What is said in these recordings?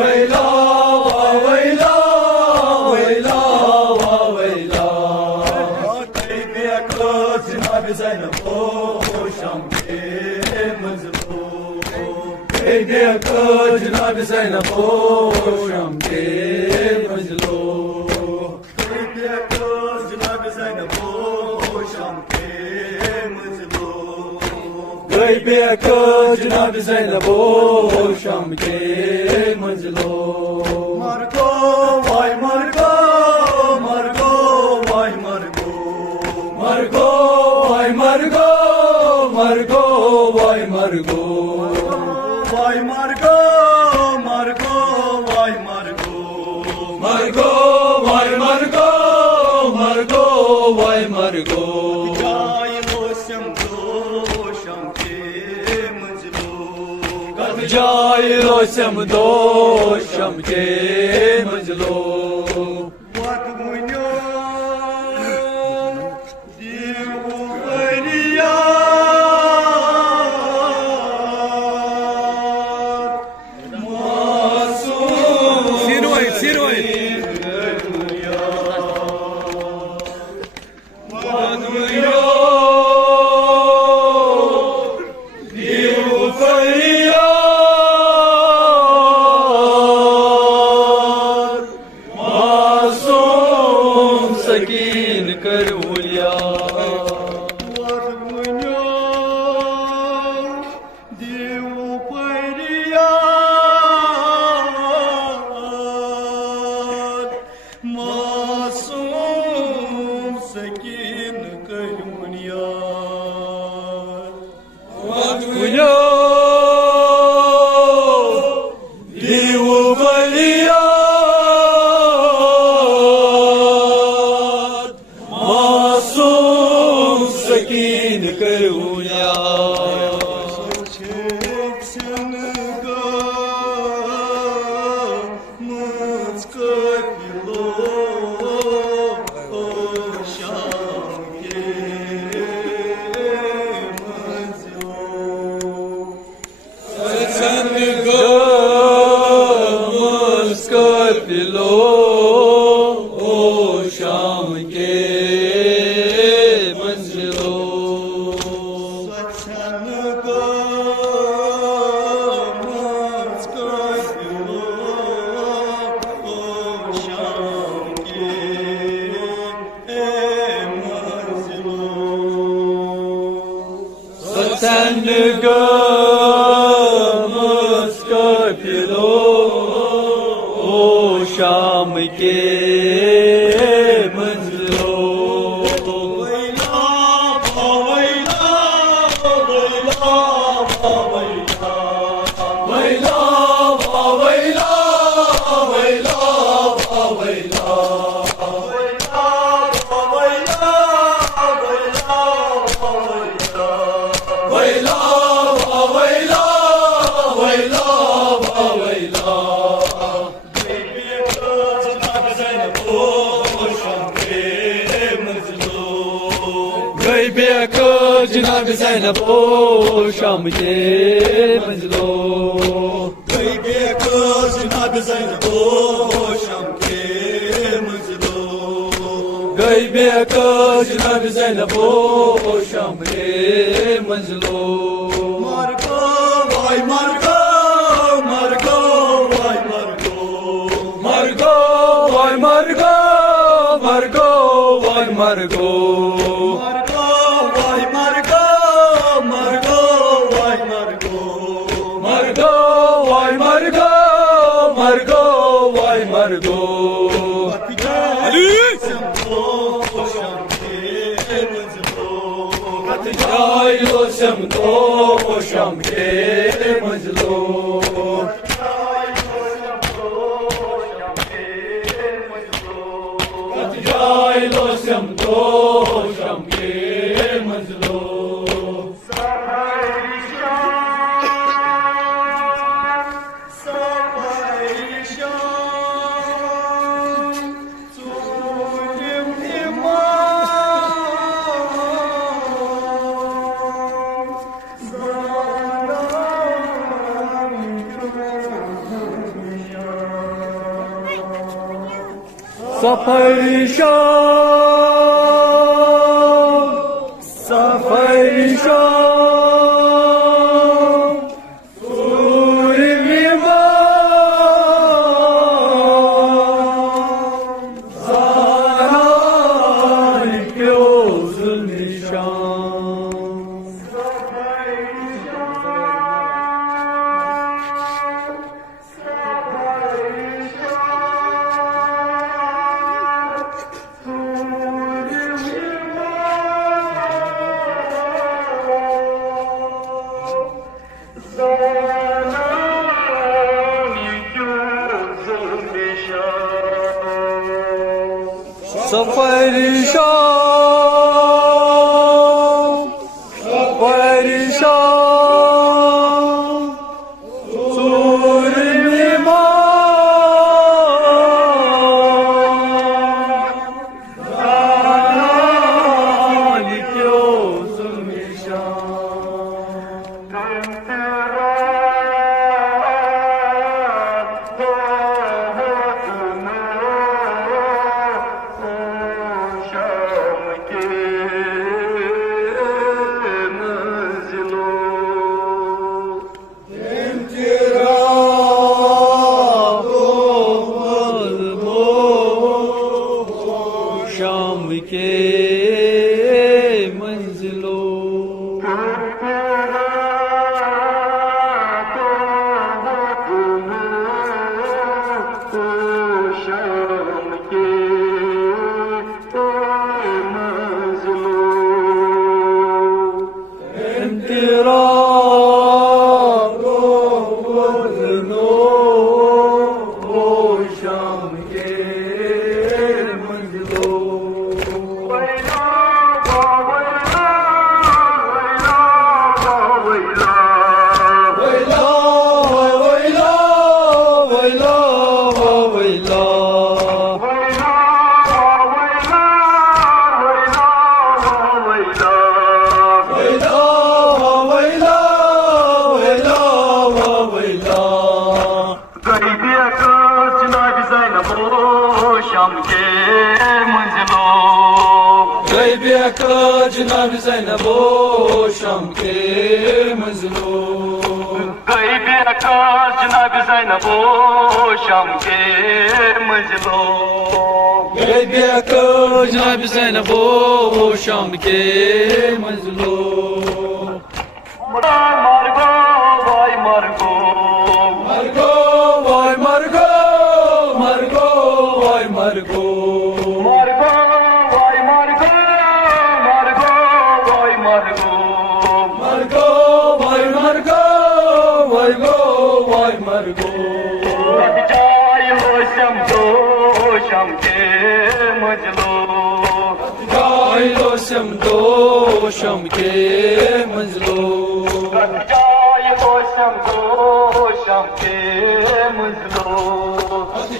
वैला वैला वैला वैला जनाब ज़ैनबो शाम के मंज़लो जनाब ज़ैनबो शाम के मंज़लो जनाब ज़ैनबो शाम के मंज़लो जनाब ज़ैनबो शाम के मंज़लो मरगो वाय मरगो मरगो वाय मरगो मरगो वाय मरगो मरगो वाय मरगो वाय मरगो मरगो वाय मरगो मरगो वाय मरगो मरगो वाय मरगो जाय रोशम दो शम के मंज़लो वत मुन्यो दीव बरिया मासूम सिरोय सिरोय वत मुन्यो सकीन करूलिया देव परिया मासूम सकीन करूलिया देव परिया सकीन करूया सन का मुझको पिलो शाम के मंज़लो सन का मुझको पिलो शाम के सत्संग मुझको पिलो शाम के मंज़लो वैला वैला वैला वैला वैला वैला वैला वैला जनाब ज़ैनबो शाम के मंज़लो जनाब ज़ैनबो शाम के मंज़लो जनाब ज़ैनबो शाम के मंज़लो मरगो वाय मरगो मरगो वाय मरगो मरगो वाय मरगो मरगो वाय मरगो मरगो वाय मरगो जाय रोशम दो शाम के मंज़लो जाय रोशम दो शाम के मंज़लो Safari Sham, Safari Sham, Suri Viman, Zaran Kyozul Nishan. Safari Sham, Safari Sham, Suri Viman, Zaran Kyozul Nishan. शाम के मंजिलों शाम के मंजिलों तेरा शाम के मंजिलों शाम के मंजिलों जनाब ज़ैनबो शाम के मंजिलों गईबे आकाश जनाब ज़ैनबो शाम के मंजिलों गईबे आकाश जनाब ज़ैनबो शाम के मंजिलों मार्गो वाई मार्गो मरगो वाय मरगो मरगो वाय मरगो मार्गो वाई मार्गो मार्गो वाई मार्गो मरगो वाय मरगो वायगो वाय मरगो जाय हो शमदो शाम के मंजिलों जाइलो समदो शाम के मंजिलों जाय हो शमदो शाम के मंजिलों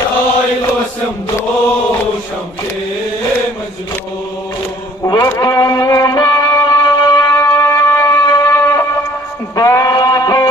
जाइलो समदो शाम के मंजिलों वो बाबू